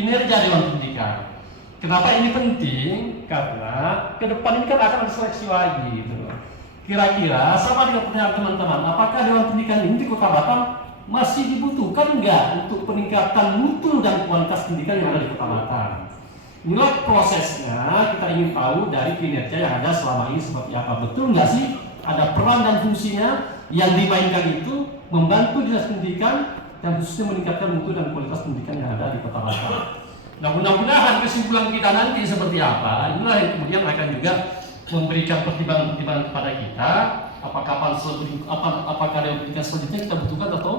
kinerja Dewan Pendidikan. Kenapa ini penting? Karena ke depan ini kan akan ada seleksi lagi gitu loh. Kira-kira sama dengan pertanyaan teman-teman, apakah Dewan Pendidikan ini di Kota Batam masih dibutuhkan enggak untuk peningkatan mutu dan kualitas pendidikan yang ada di Kota Batam? Inilah prosesnya, kita ingin tahu dari kinerja yang ada selama ini seperti apa. Betul nggak sih ada peran dan fungsinya yang dimainkan itu membantu dinas pendidikan dan khususnya meningkatkan mutu dan kualitas pendidikan yang ada di Kota Batam. Nah, mudah-mudahan kesimpulan kita nanti seperti apa, inilah yang kemudian akan juga memberikan pertimbangan-pertimbangan kepada kita, apakah Dewan Pendidikan selanjutnya kita butuhkan atau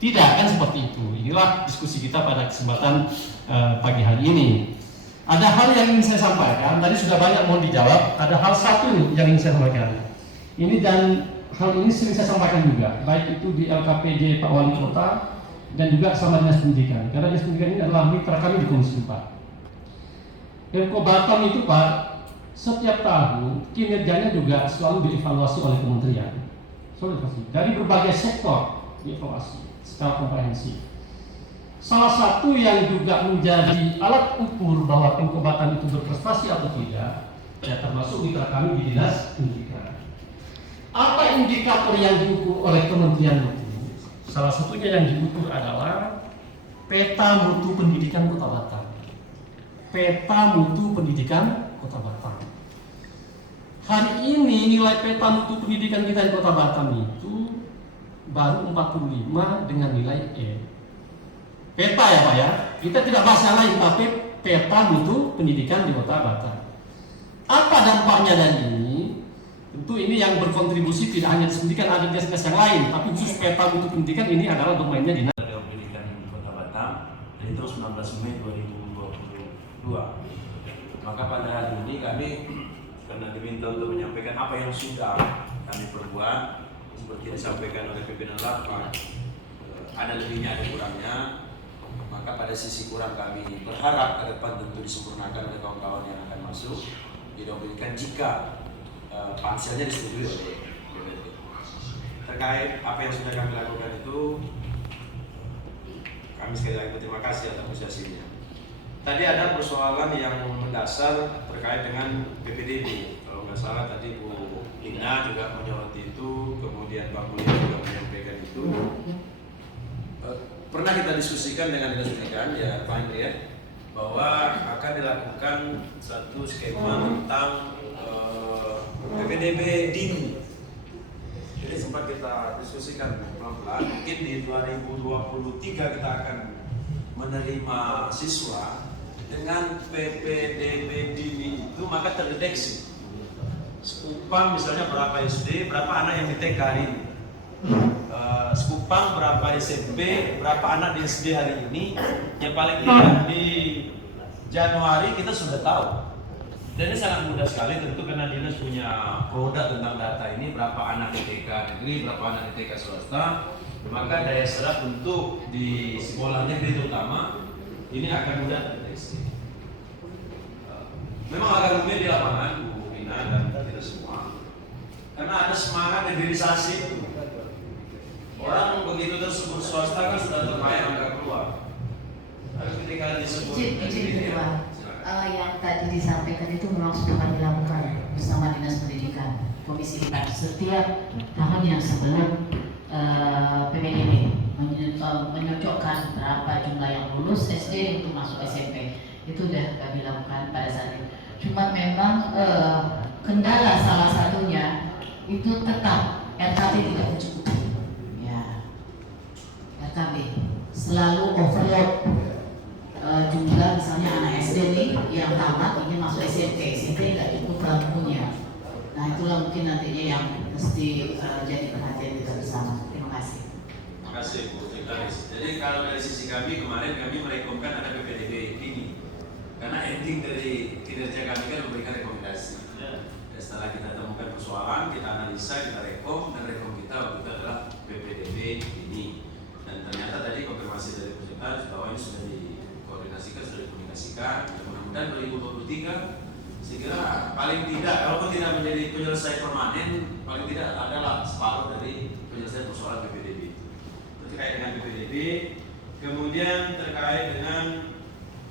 tidak, kan seperti itu. Inilah diskusi kita pada kesempatan pagi hari ini. Ada hal yang ingin saya sampaikan, tadi sudah banyak mohon dijawab, ada hal satu yang ingin saya sampaikan. Ini dan hal ini sering saya sampaikan juga, baik itu di LKPD Pak Wali Kota, dan juga sama dinas pendidikan, karena dinas pendidikan ini adalah mitra kami di Komisi 4. Pemko Batam itu Pak, setiap tahun kinerjanya juga selalu dievaluasi oleh kementerian, dari berbagai sektor dievaluasi secara komprehensif. Salah satu yang juga menjadi alat ukur bahwa Pemko Batam itu berprestasi atau tidak, ya termasuk mitra kami di dinas pendidikan. Apa indikator yang diukur oleh kementerian itu? Salah satunya yang diukur adalah peta mutu pendidikan Kota Batam. Peta mutu pendidikan Kota Batam. Hari ini nilai peta mutu pendidikan kita di Kota Batam itu baru 45 dengan nilai E. Peta ya Pak ya. Kita tidak bahas yang lain, tapi peta mutu pendidikan di Kota Batam. Apa dampaknya dari ini? Tentu ini yang berkontribusi tidak hanya di pendidikan, ada dinas yang lain, tapi khusus peta mutu pendidikan ini adalah domainnya dinas pendidikan di Kota Batam dari terus 19 Mei 2022. Maka pada hari ini kami karena diminta untuk menyampaikan apa yang sudah kami perbuat, seperti disampaikan oleh pimpinan rapat, ada lebihnya ada kurangnya. Maka pada sisi kurang kami berharap ke depan tentu disempurnakan oleh kawan-kawan yang akan masuk di Dewan Pendidikan jika panselnya disetujui oleh DPRD. Terkait apa yang sudah kami lakukan itu, kami sekali lagi berterima kasih atas apresiasinya. Tadi ada persoalan yang mendasar terkait dengan PPDB. Kalau nggak salah tadi Bu Lina juga menyoroti itu, kemudian Pak Mulia juga menyampaikan itu. Pernah kita diskusikan dengan dinas pendidikan ya Pak Indri ya, bahwa akan dilakukan satu skema tentang PPDB dini. Jadi sempat kita diskusikan pelan-pelan, mungkin di 2023 kita akan menerima siswa dengan PPDB dini itu, maka terdeteksi Skupang misalnya berapa SD, berapa anak yang di TK hari ini, Skupang berapa SMP, berapa anak di SD hari ini, yang paling tidak di Januari kita sudah tahu. Dan ini sangat mudah sekali tentu karena dinas punya produk tentang data ini, berapa anak di TK negeri, berapa anak di TK swasta, maka daya serap untuk di sekolah negeri terutama ini akan mudah terdeteksi. Memang agak rumit di lapangan Bu Ina dan tidak semua, karena ada semangat negeriisasi itu. Orang begitu tersebut swasta kan sudah terbayang agak keluar. Tapi ketika disebut negeri yang tadi disampaikan itu memang sudah kami lakukan bersama Dinas Pendidikan Komisi 4 setiap tahun yang sebelum PPDB menyocokkan berapa jumlah yang lulus SD untuk masuk SMP, itu sudah kami lakukan pada saat itu. Cuma memang kendala salah satunya itu tetap RKB tidak mencukupi. Ya, RKB selalu overload. Jumlah misalnya anak SD nih yang tamat ingin masuk SMP nggak cukup bangkunya. Nah itulah mungkin nantinya yang mesti jadi perhatian kita bersama. Terima kasih. Terima kasih Bu Sekretaris. Jadi kalau dari sisi kami kemarin kami merekomendasikan ada PPDB ini karena ending dari kinerja kami kan memberikan rekomendasi. Dan setelah kita temukan persoalan, kita analisa, kita rekom, dan rekom kita waktu itu adalah PPDB ini. Dan ternyata tadi konfirmasi dari Bu Sekretaris bahwa ini sudah sudah dikomunikasikan. Mudah-mudahan 2023 saya kira paling tidak, walaupun tidak menjadi penyelesaian permanen, paling tidak adalah separuh dari penyelesaian persoalan PPDB itu terkait dengan PPDB. Kemudian terkait dengan,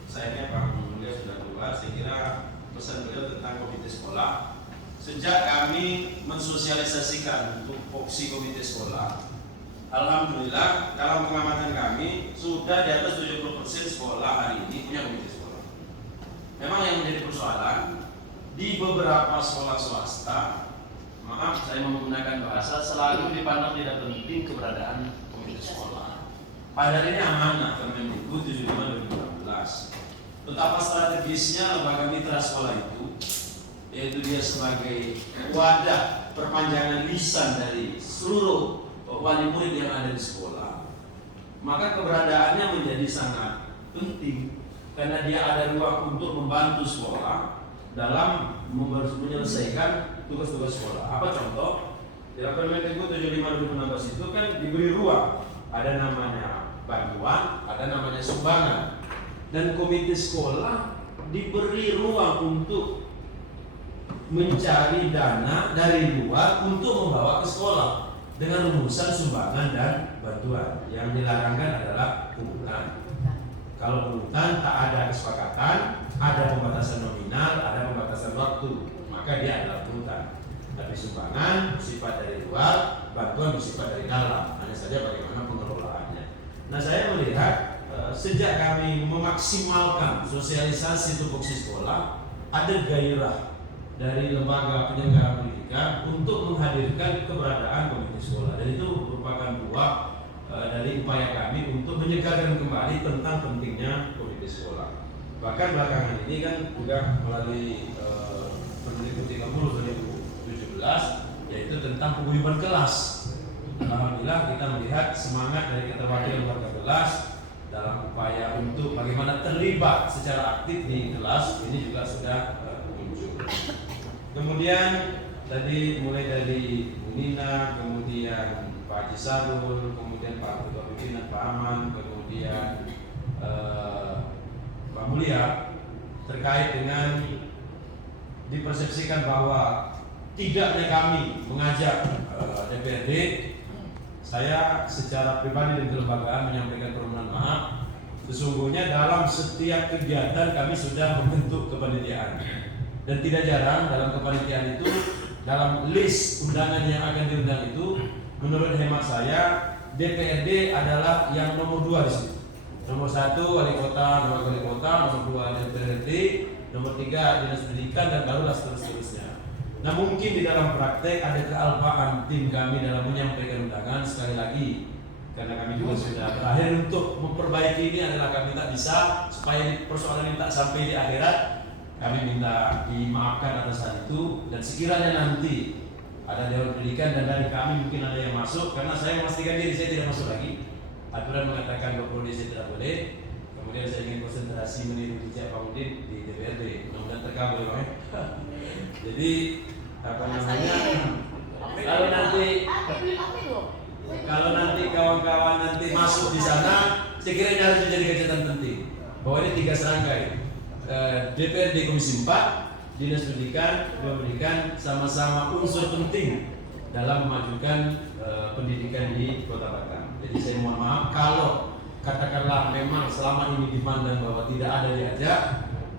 saya sejak kami mensosialisasikan untuk opsi komite sekolah, alhamdulillah dalam pengamatan kami sudah di atas 70% sekolah hari ini punya komite sekolah. Memang yang menjadi persoalan di beberapa sekolah swasta, maaf saya menggunakan bahasa, selalu dipandang tidak penting keberadaan komite sekolah. Padahal ini amanah Permendikbud 75/2016. Betapa strategisnya lembaga mitra sekolah itu, yaitu dia sebagai wadah perpanjangan lisan dari seluruh wali murid yang ada di sekolah. Maka keberadaannya menjadi sangat penting karena dia ada ruang untuk membantu sekolah dalam menyelesaikan tugas-tugas sekolah. Apa contoh? Dalam Permendikbud 75/2016 itu kan diberi ruang, ada namanya bantuan, ada namanya sumbangan, dan komite sekolah diberi ruang untuk mencari dana dari luar untuk membawa ke sekolah dengan rumusan sumbangan dan bantuan. Yang dilarangkan adalah pungutan. Kalau pungutan tak ada kesepakatan, ada pembatasan nominal, ada pembatasan waktu, maka dia adalah pungutan. Tapi sumbangan bersifat dari luar, bantuan bersifat dari dalam. Hanya saja bagaimana pengelolaannya. Nah, saya melihat sejak kami memaksimalkan sosialisasi tupoksi sekolah, ada gairah dari lembaga penyelenggara pendidikan untuk menghadirkan keberadaan komite sekolah, dan itu merupakan buah dari upaya kami untuk menyegarkan kembali tentang pentingnya komite sekolah. Bahkan belakangan ini kan juga melalui Permendikbud 30/2017, yaitu tentang penguyuban kelas. Alhamdulillah kita melihat semangat dari keterwakilan warga kelas dalam upaya untuk bagaimana terlibat secara aktif di kelas ini juga sudah muncul. Kemudian tadi mulai dari Bu Nina, kemudian Pak Haji Sarul, kemudian Pak Ketua Pimpinan Pak Aman, kemudian Pak Mulia, terkait dengan dipersepsikan bahwa tidaknya kami mengajak DPRD. Saya secara pribadi dan kelembagaan menyampaikan permohonan maaf. Sesungguhnya dalam setiap kegiatan kami sudah membentuk kepanitiaan, dan tidak jarang dalam kepanitiaan itu, dalam list undangan yang akan diundang itu, menurut hemat saya DPRD adalah yang nomor 2 di situ. Nomor 1 wali kota, nomor wali kota, nomor 2 DPRD, nomor 3 dinas pendidikan, dan barulah seterusnya. Nah, mungkin di dalam praktek ada kealpaan tim kami dalam menyampaikan undangan. Sekali lagi, karena kami juga sudah berakhir untuk memperbaiki ini, adalah kami tak bisa supaya persoalan ini tak sampai di akhirat. Kami minta dimaafkan atas hal itu, dan sekiranya nanti ada Dewan Pendidikan dan dari kami mungkin ada yang masuk, karena saya memastikan diri saya tidak masuk lagi. Aturan mengatakan bahwa prodi tidak boleh. Kemudian saya ingin konsentrasi meniru jejak Pak Udin di DPRD. Mudah-mudahan terkabul, Pak. Jadi apa namanya? Kalau nanti kawan-kawan nanti masuk di sana, saya kira ini harus menjadi catatan penting bahwa ini 3 serangkai. DPRD Komisi 4, Dinas Pendidikan, Dewan Pendidikan sama-sama unsur penting dalam memajukan pendidikan di Kota Batam. Jadi saya mohon maaf kalau katakanlah memang selama ini dipandang bahwa tidak ada diajak,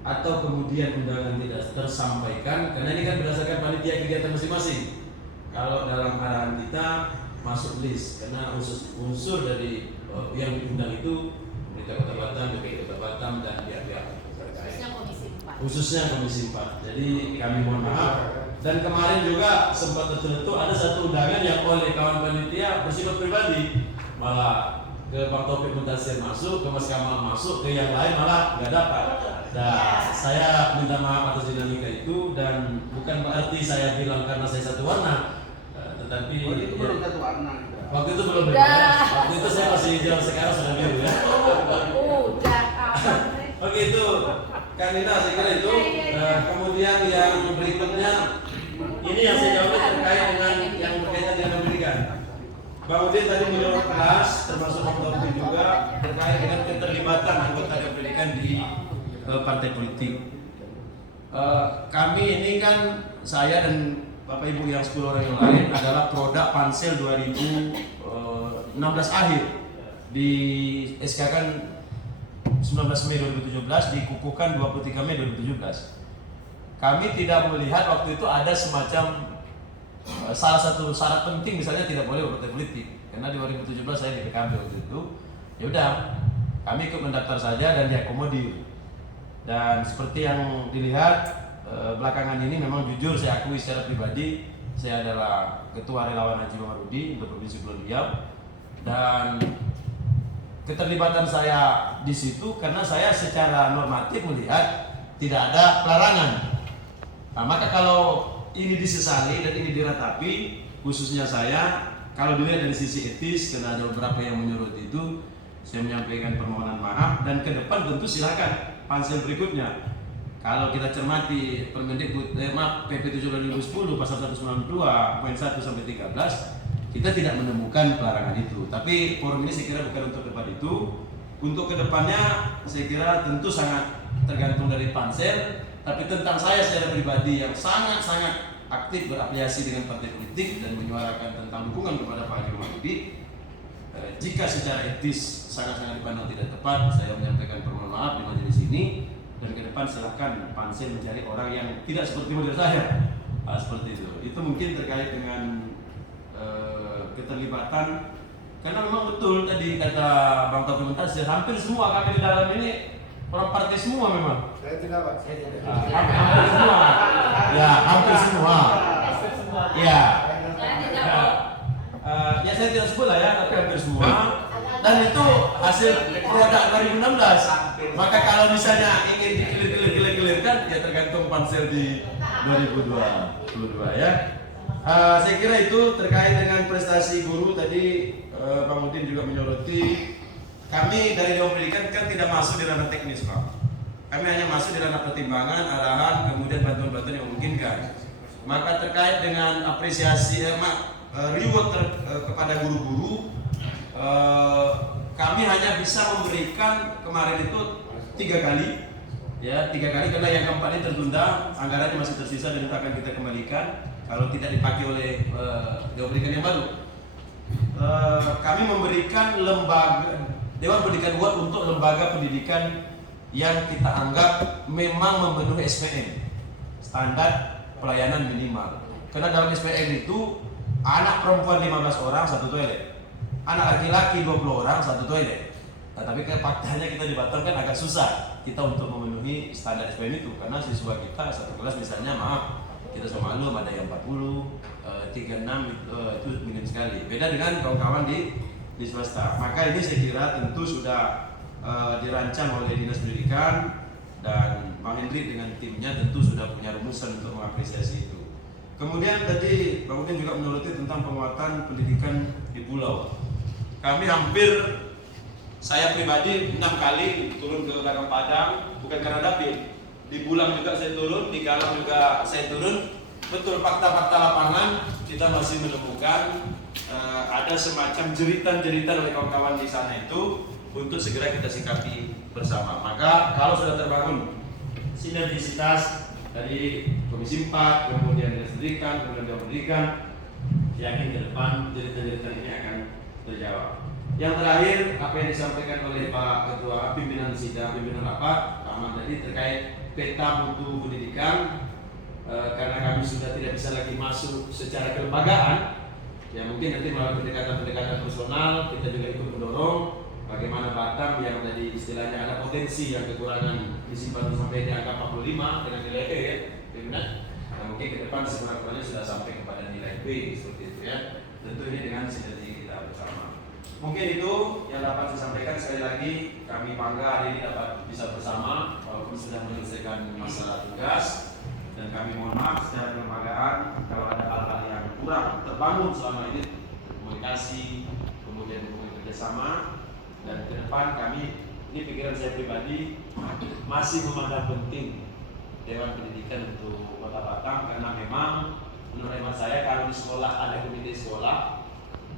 atau kemudian undangan tidak tersampaikan, karena ini kan berdasarkan panitia kegiatan masing-masing. Kalau dalam arahan kita masuk list, karena unsur dari yang diundang itu Pemerintah Kota Batam, DPRD Kota Batam, dan pihak-pihak terkait. Khususnya Komisi 4. Jadi kami mohon maaf. Dan kemarin juga sempat tertentu ada satu undangan yang oleh kawan panitia bersifat pribadi, malah ke Bang Taufik Muntasir masuk, ke Mas Kamal masuk, ke yang lain malah nggak dapat. Nah, saya minta maaf atas dinamika itu, dan bukan berarti saya bilang karena saya satu warna, tetapi itu belum satu warna. Waktu itu belum ya. Waktu itu saya masih hijau, sekarang sudah biru ya. Oke, itu Kak Nina, saya kira itu. Kemudian yang berikutnya, ini yang saya jawab terkait dengan yang berkaitan dengan pendidikan. Bang Udin tadi menjawab kelas, termasuk Bang Taufik juga, terkait dengan keterlibatan anggota pendidikan di partai politik. Kami ini kan, saya dan Bapak Ibu yang 10 orang yang lain adalah produk Pansel 2016 akhir, di SK kan 19 Mei 2017, dikukuhkan 23 Mei 2017. kami tidak melihat waktu itu ada semacam salah satu syarat penting misalnya tidak boleh berpartai politik, karena di 2017 saya di PKB waktu itu. Ya udah, kami ikut mendaftar saja dan diakomodir. Dan seperti yang dilihat belakangan ini memang jujur saya akui secara pribadi saya adalah ketua relawan Haji Mamarudi untuk Provinsi Kepulauan Riau, dan keterlibatan saya di situ karena saya secara normatif melihat tidak ada pelarangan. Nah, maka kalau ini disesali dan ini diratapi, khususnya saya, kalau dilihat dari sisi etis, karena ada beberapa yang menyurut itu, saya menyampaikan permohonan maaf, dan ke depan tentu silakan pansel berikutnya. Kalau kita cermati Permendikbud PP 7/2010 pasal 192 poin 1 sampai 13, kita tidak menemukan pelarangan itu. Tapi forum ini saya kira bukan untuk debat itu. Untuk kedepannya saya kira tentu sangat tergantung dari pansel. Tapi tentang saya secara pribadi yang sangat-sangat aktif berafiliasi dengan partai politik dan menyuarakan tentang dukungan kepada Pak Haji Mamarudi, jika secara etis sangat-sangat dipandang tidak tepat, saya menyampaikan permohonan maaf di majelis ini, dan ke depan silakan pansel mencari orang yang tidak seperti model saya. Seperti itu. Itu mungkin terkait dengan keterlibatan, karena memang betul tadi kata Bang Taufik Muntasir, hampir semua kami di dalam ini orang partai semua memang. Saya tidak, Pak. Hampir semua. Ya, hampir semua. Ya. Ya saya tidak sebut lah ya, tapi hampir semua. Dan itu hasil produk 2016. Maka kalau misalnya ingin dikilir-kilir-kilir-kilirkan, ya tergantung pansel di 2022 ya. Saya kira itu terkait dengan prestasi guru tadi. Bang Udin juga menyoroti, kami dari Dewan Pendidikan kan tidak masuk di ranah teknis, Pak. Kami hanya masuk di ranah pertimbangan, arahan, kemudian bantuan-bantuan yang memungkinkan. Maka terkait dengan apresiasi, reward kepada guru-guru, kami hanya bisa memberikan kemarin itu 3 kali, ya 3 kali, karena yang keempat ini tertunda, anggarannya masih tersisa dan itu akan kita kembalikan kalau tidak dipakai oleh Dewan Pendidikan yang baru. Kami memberikan Dewan Pendidikan Award untuk lembaga pendidikan yang kita anggap memang memenuhi SPM, standar pelayanan minimal. Karena dalam SPM itu anak perempuan 15 orang 1 toilet, anak laki-laki 20 orang 1 toilet. Nah, tapi faktanya kita di Batam kan agak susah kita untuk memenuhi standar SPM itu, karena siswa kita satu kelas misalnya, maaf, kita sama maklum ada yang 40, 36 itu minim sekali. Beda dengan kawan-kawan di swasta. Maka ini saya kira tentu sudah dirancang oleh Dinas Pendidikan, dan Bang Hendrik dengan timnya tentu sudah punya rumusan untuk mengapresiasi itu. Kemudian tadi Bang Udin juga menuruti tentang penguatan pendidikan di pulau. Kami hampir, saya pribadi 6 kali turun ke Lagam Padang, bukan karena dapil. Di Bulang juga saya turun, di Galang juga saya turun. Betul, fakta-fakta lapangan kita masih menemukan ada semacam jeritan-jeritan oleh kawan-kawan di sana itu untuk segera kita sikapi bersama. Maka kalau sudah terbangun sinergisitas dari Komisi 4, kemudian Dinas Pendidikan, kemudian Dewan Pendidikan, yakin ke depan jeritan-jeritan ini akan terjawab. Yang terakhir, apa yang disampaikan oleh Pak Ketua Pimpinan Sidang, Pimpinan Rapat, Pak Ahmad tadi terkait peta mutu pendidikan. Karena kami sudah tidak bisa lagi masuk secara kelembagaan, ya mungkin nanti melalui pendekatan-pendekatan personal kita juga ikut mendorong bagaimana Batam yang tadi istilahnya ada potensi yang kekurangan disimpan sampai di angka 45 dengan nilai E ya, benar. Nah, mungkin ke depan sebenarnya sudah sampai kepada nilai B seperti itu ya. Tentu ini dengan sinergi kita bersama. Mungkin itu yang dapat saya sampaikan. Sekali lagi kami bangga hari ini dapat bisa bersama walaupun sudah menyelesaikan masalah tugas. Dan kami mohon maaf secara kelembagaan kalau ada hal-hal yang kurang terbangun selama ini, komunikasi, kemudian hubungan kerjasama, dan ke depan kami, ini pikiran saya pribadi, masih memandang penting Dewan Pendidikan untuk Kota Batam, karena memang menurut hemat saya kalau di sekolah ada komite sekolah,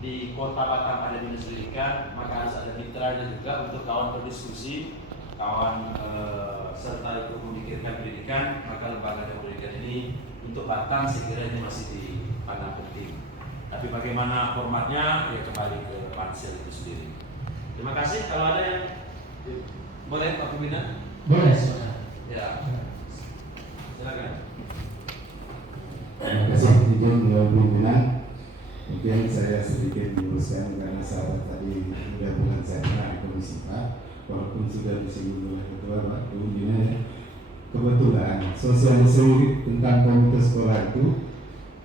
di Kota Batam ada Dinas Pendidikan, maka harus ada mitranya juga untuk kawan berdiskusi, kawan serta ikut memikirkan pendidikan. Maka lembaga pendidikan ini untuk Batam saya kira ini masih dipandang penting. Tapi bagaimana formatnya ya kembali ke pansel itu sendiri. Terima kasih. Kalau ada yang boleh Pak Pembina? Boleh, saudara. Ya. Silakan. luruskan karena sahabat tadi sudah bilang saya pernah di Komisi 4, walaupun sudah disinggung oleh Ketua Pak Bumina ya. Kebetulan sosialisasi tentang komite sekolah itu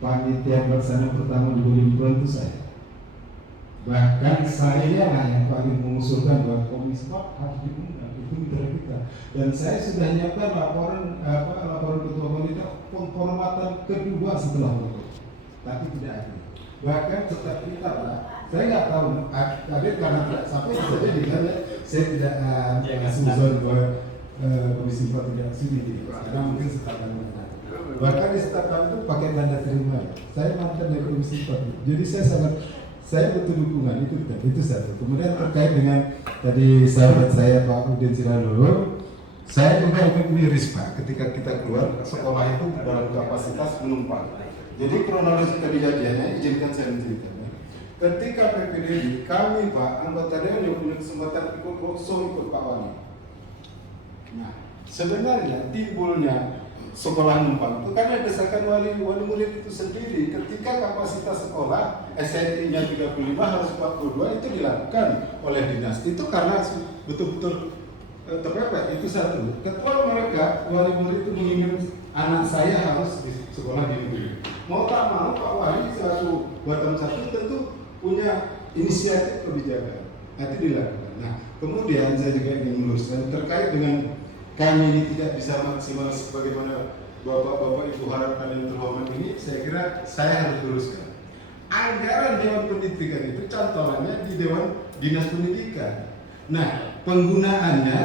panitia pelaksana pertama di Bolimpuan itu saya. Bahkan saya lah yang paling mengusulkan bahwa Komisi 4 harus diundang, itu mitra kita. Dan saya sudah menyiapkan laporan ketua panitia penghormatan kedua setelah itu, tapi tidak ada. Bahkan tetap kita Pak, saya nggak tahu, tadi karena tidak sampai saja dikatakan saya tidak suzon bahwa Komisi 4 tidak sudi, karena mungkin setakat bahkan di setakat itu pakai tanda terima. Saya mantan dari Komisi 4, jadi saya betul dukungan itu satu. Kemudian terkait dengan tadi sahabat saya Pak Udin Siralolo, saya juga ikut miris Pak ketika kita keluar sekolah itu dalam kapasitas penumpang. Jadi kronologi kejadiannya izinkan saya menceritakan. Ketika PPDB kami Pak anggota dewan yang punya kesempatan ikut workshop ikut Pak Wali. Nah sebenarnya timbulnya sekolah numpang itu karena desakan wali murid itu sendiri. Ketika kapasitas sekolah SNI-nya 35 harus 42 itu dilakukan oleh dinas. Itu karena betul-betul terpepet. Itu satu. Ketua mereka wali murid itu menginginkan anak saya harus di sekolah di negeri. Mau tak mau Pak Wali satu buatan satu tentu punya inisiatif kebijakan. Nah, itu dilakukan. Nah kemudian saya juga ingin meluruskan terkait dengan kami ini tidak bisa maksimal sebagaimana bapak-bapak ibu harapkan yang terhormat ini, saya kira saya harus luruskan. Anggaran Dewan Pendidikan itu cantolannya di Dewan Dinas Pendidikan. Nah, penggunaannya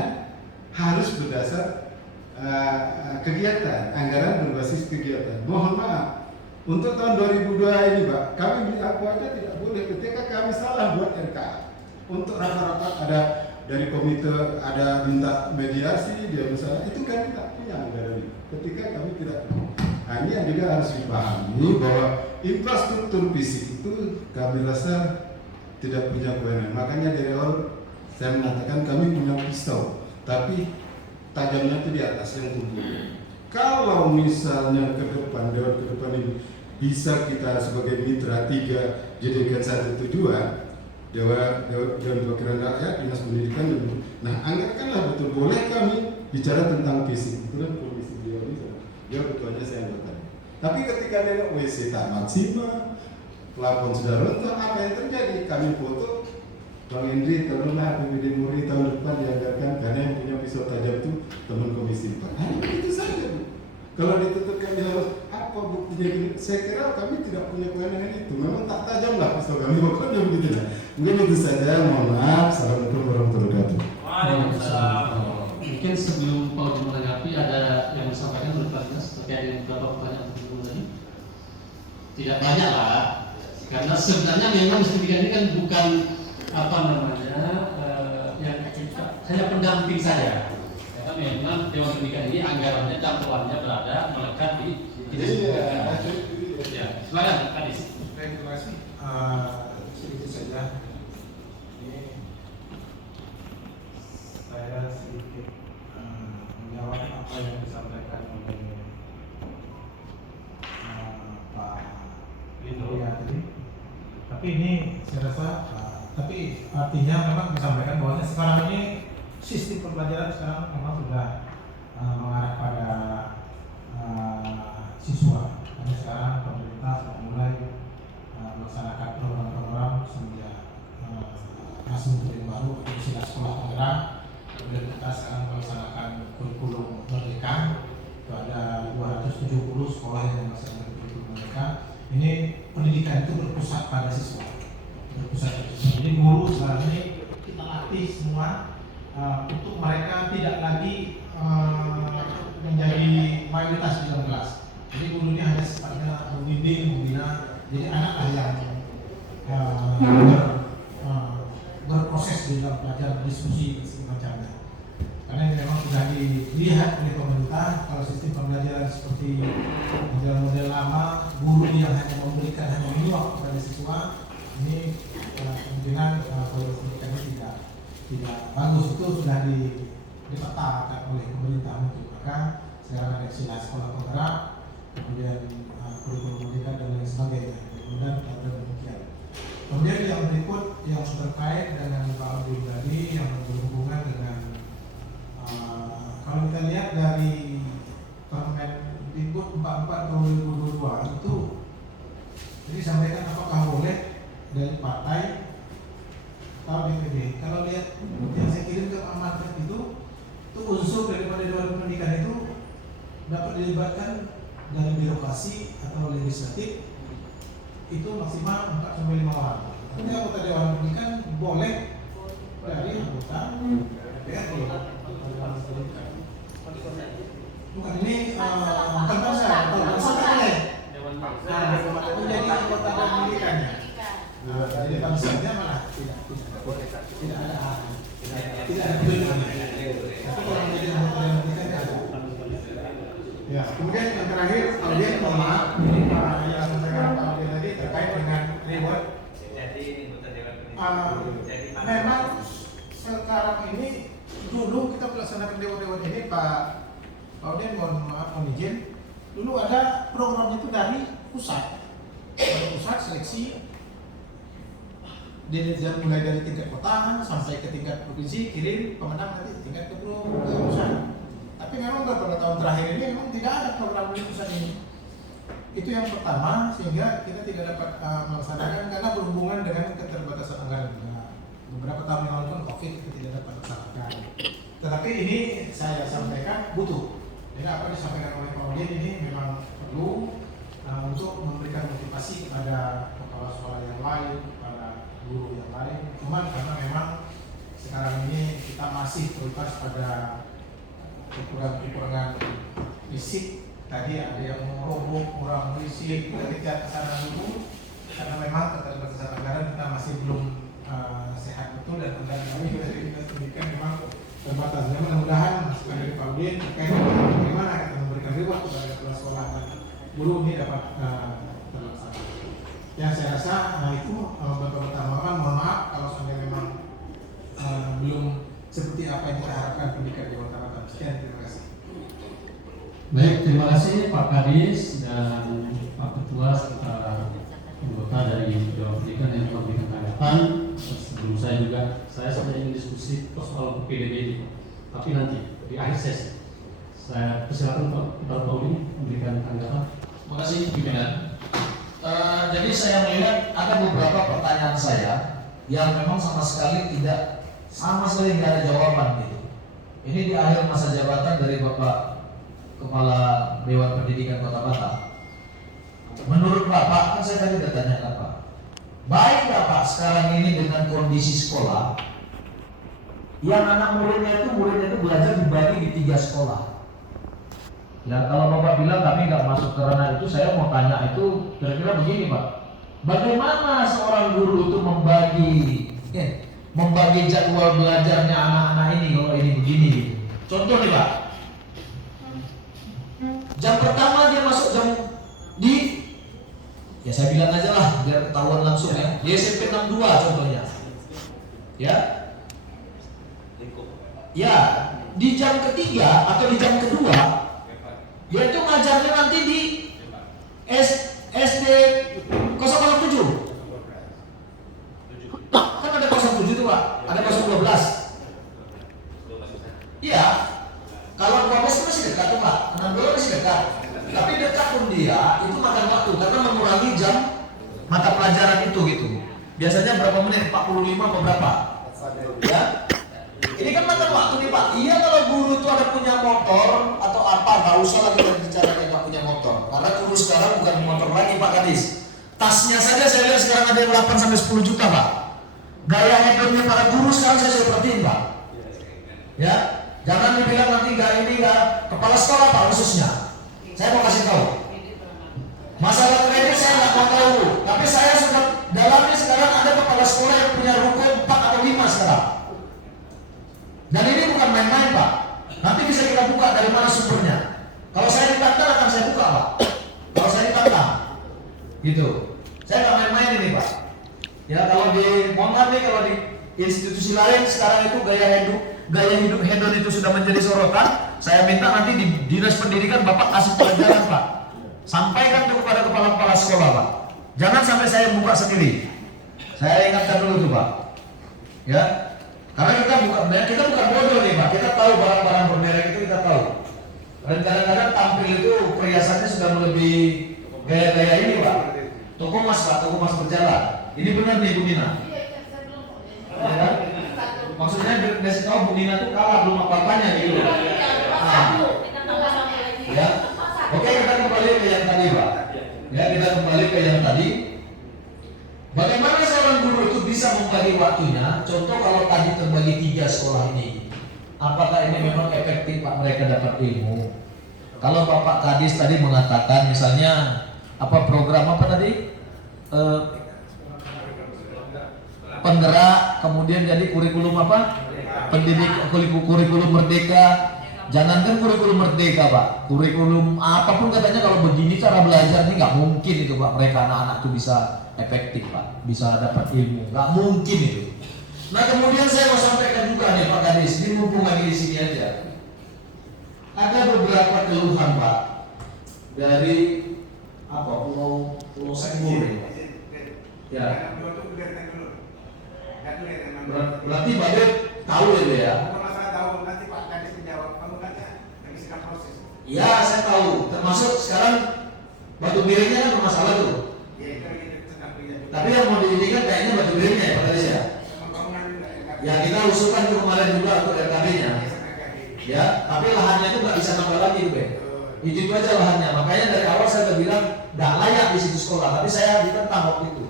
harus berdasar kegiatan, anggaran berbasis kegiatan. Mohon maaf, untuk tahun 2002 ini Pak, kami aku aja tidak boleh ketika kami salah buat RK. Untuk rapat-rapat ada dari komite ada minta mediasi, dia misalnya itu kami tak punya anggaran ketika kami tidak. Nah ini yang juga harus dipahami bahwa infrastruktur fisik itu kami rasa tidak punya kewenangan. Makanya dari awal saya mengatakan kami punya pisau, tapi tajamnya itu di atas yang tumpul. Kalau misalnya ke depan ini bisa kita sebagai mitra 3 jadikan 1 tujuan. Dewan Perwakilan Rakyat, Dinas Pendidikan, nah anggarkanlah betul boleh kami bicara tentang fisik. Itu kan komisi beliau ini, dia ketuanya saya anggota. Tapi ketika nengok WC tak maksimal, plafon sudah runtuh, apa yang terjadi? Kami foto, Bang Indri, tolonglah PPD Muri tahun depan dianggarkan karena yang punya pisau tajam itu teman komisi 4. Hanya begitu saja Bu. Kalau ditutup kami harus apa buktinya? Saya kira kami tidak punya kewenangan itu. Memang tak tajam lah pisau kami, pokoknya begitu lah. Mungkin itu saja. Mohon maaf. Assalamualaikum warahmatullahi wabarakatuh. Waalaikumsalam. Mungkin sebelum Pak Ujung menanggapi ada yang disampaikan oleh Pak Dinas terkait dengan beberapa pertanyaan tersebut tadi. Tidak banyak lah, karena sebenarnya memang pendidikan ini kan bukan apa namanya yang hanya pendamping saja. Memang Dewan Pendidikan ini anggarannya cantolannya berada melekat di Dinas Pendidikan. Ya, silakan Pak Dis. Terima kasih. Sedikit saja. Ini saya sedikit menjawab apa yang disampaikan oleh Pak Lindo ya tadi. Tapi ini saya rasa, tapi artinya memang disampaikan bahwa sekarang ini sistem pembelajaran sekarang memang sudah mengarah pada siswa. Karena sekarang pemerintah sudah mulai melaksanakan program-program sejak masuk ke baru istilah sekolah penggerak. Kemudian kita sekarang melaksanakan kurikulum merdeka. Itu ada 270 sekolah yang melaksanakan kurikulum merdeka. Ini pendidikan itu berpusat pada siswa. Jadi guru sekarang ini kita latih semua untuk mereka tidak lagi menjadi mayoritas di dalam kelas. Jadi guru ini hanya sifatnya membimbing, membina. Jadi anak yang berproses di dalam pelajaran, diskusi semacamnya. Karena ini memang sudah dilihat oleh pemerintah kalau sistem pembelajaran seperti model-model lama, guru yang hanya memberikan, hanya menyuap kepada siswa, ini kemungkinan kualitas pendidikan ini tidak bagus. Itu sudah dipetakan oleh pemerintah untuk maka sekarang ada istilah sekolah penggerak, kemudian kurikulum pendidikan dan lain sebagainya. Kemudian ada demikian. Kemudian yang berikut yang terkait dengan Pak Odin tadi yang berhubungan dengan kalau kita lihat dari Permendikbud 44 tahun 2022 itu jadi sampaikan apakah boleh dari partai atau DPD. Kalau lihat yang saya kirim ke amanat itu unsur daripada Dewan Pendidikan itu dapat dilibatkan dari birokrasi atau legislatif itu maksimal 4 sampai 5 orang. Tapi anggota Dewan Pendidikan boleh dari anggota DPR bukan ini bukan bangsa atau bangsa boleh. Nah, menjadi anggota Dewan Pendidikannya. Nah, jadi bangsanya malah tidak ada hak, tidak ada pilihan. Tapi kalau menjadi anggota Dewan Pendidikan ada. Ya, kemudian yang terakhir, Audien, mohon maaf, yang saya Pak Audien tadi terkait dengan reward. Memang sekarang ini dulu kita melaksanakan dewan-dewan ini Pak Audien, mohon maaf, mohon izin. Dulu ada program itu dari pusat, seleksi mulai dari tingkat kota sampai ke tingkat provinsi, kirim pemenang nanti tingkat ke pusat. Tapi memang beberapa tahun terakhir ini memang tidak ada program di pusat ini. Itu yang pertama, sehingga kita tidak dapat melaksanakan karena berhubungan dengan keterbatasan anggaran. Beberapa tahun yang lalu pun COVID kita tidak dapat melaksanakan. Tetapi ini saya sampaikan butuh. Jadi apa disampaikan oleh Pak Audien ini memang perlu untuk memberikan motivasi kepada kepala sekolah yang lain, kepada guru yang lain. Cuman karena memang sekarang ini kita masih terbatas pada kekurangan fisik. Tadi ada yang merobok, kurang fisik, kita kejar ke sana dulu karena memang keterbatasan anggaran kita masih belum sehat betul dan anggaran kami dari dinas pendidikan memang terbatas. Mudah-mudahan masukan dari Pak Audien terkait dengan bagaimana kita memberikan reward kepada kepala sekolah dan guru ini dapat terlaksana. Yang saya rasa itu beberapa tambahan. Mohon maaf kalau seandainya memang belum seperti apa yang kita harapkan pendidikan di Jawa Tengah. Sekian, terima kasih. Baik, terima kasih Pak Kadis dan Pak Ketua serta anggota dari Dewan Pendidikan yang telah memberikan tanggapan. Sebelum saya sudah ingin diskusi soal PDB ini, tapi nanti di akhir sesi. Saya persilakan Pak Audien memberikan tanggapan. Terima kasih pimpinan. Jadi saya melihat ada beberapa pertanyaan saya yang memang sama sekali tidak ada jawaban gitu. Ini di akhir masa jabatan dari Bapak Kepala Dewan Pendidikan Kota Batam. Menurut Bapak, kan saya tadi sudah tanya Pak, baik nggak Pak sekarang ini dengan kondisi sekolah yang anak muridnya itu belajar dibagi di 3 sekolah. Ya kalau Bapak bilang kami nggak masuk ke ranah itu, saya mau tanya itu kira-kira begini Pak, bagaimana seorang guru itu membagi jadwal belajarnya anak-anak ini kalau ini begini? Contoh nih Pak, jam pertama dia masuk ya saya bilang aja lah biar ketahuan langsung ya, di SMP 62 contohnya. Ya, di jam ketiga atau di jam kedua dia itu ngajarnya nanti di SD 007. Kan ada 07 itu Pak, ada 012. Iya. Kalau 12 itu masih dekat tuh Pak, 16 masih dekat. Tapi dekat pun dia itu makan waktu karena mengurangi jam mata pelajaran itu gitu. Biasanya berapa menit? 45 atau berapa? Ya. Ini kan makan waktu nih Pak. Iya kalau guru itu ada punya motor atau apa, nggak usah lagi kita bicara kayak nggak punya motor. Karena guru sekarang bukan motor lagi Pak Kadis. Tasnya saja saya lihat sekarang ada yang 8 sampai 10 juta Pak. Gaya hidupnya para guru sekarang saya perhatiin Pak. Ya. Jangan dibilang nanti nggak kepala sekolah Pak khususnya. Saya mau kasih tahu. Masalah kredit saya nggak mau tahu. Tapi saya sudah dalamnya sekarang ada kepala sekolah yang punya ruko 4 atau 5 sekarang. Dan ini bukan main-main Pak. Nanti bisa kita buka dari mana sumbernya. Kalau saya ditantang akan saya buka Pak. Kalau saya ditantang, gitu. Saya nggak main-main ini Pak. Ya kalau mohon maaf nih kalau di institusi lain sekarang itu gaya hidup hedon itu sudah menjadi sorotan. Saya minta nanti di Dinas Pendidikan Bapak kasih pelajaran Pak. Sampaikan kepada kepala-kepala sekolah Pak. Jangan sampai saya buka sendiri. Saya ingatkan dulu tuh Pak. Ya, karena kita bukan bodoh nih Pak. Kita tahu barang-barang bermerek itu kita tahu. Dan kadang-kadang tampil itu perhiasannya sudah melebihi gaya-gaya ini Pak. Toko emas Pak, toko emas berjalan. Ini benar nih Bu Nina. Ya, maksudnya dikasih tahu Bu Nina tuh kalah belum apa-apanya gitu. Nah, ya, oke kita kembali ke yang tadi Pak. Ya, kita kembali ke yang tadi. Bagaimana seorang guru itu bisa membagi waktunya? Contoh kalau tadi terbagi 3 sekolah ini, apakah ini memang efektif Pak mereka dapat ilmu? Kalau Bapak Kadis tadi mengatakan misalnya apa program apa tadi? Penggerak, kemudian jadi kurikulum apa? Kurikulum merdeka. Jangankan kurikulum merdeka Pak, kurikulum apapun katanya kalau begini cara belajar ini nggak mungkin itu Pak, mereka anak-anak itu bisa efektif Pak, bisa dapat ilmu, nggak mungkin itu. Nah kemudian saya mau sampaikan juga nih Pak Kadis, ini mumpung lagi di sini aja. Ada beberapa keluhan Pak dari apa Pulau Senggur ya. Ya. Berarti Bapak tahu itu ya. Ya, saya tahu. Termasuk sekarang batu biringnya kan bermasalah tuh. Tapi yang mau diinikan kayaknya batu biringnya ya Pak Kadis ya. Ya kita usulkan ke kemarin juga untuk RKB-nya. Ya, tapi lahannya itu nggak bisa nambah lagi Be. Itu aja lahannya. Makanya dari awal saya udah bilang nggak layak di situ sekolah. Tapi saya ditentang waktu itu.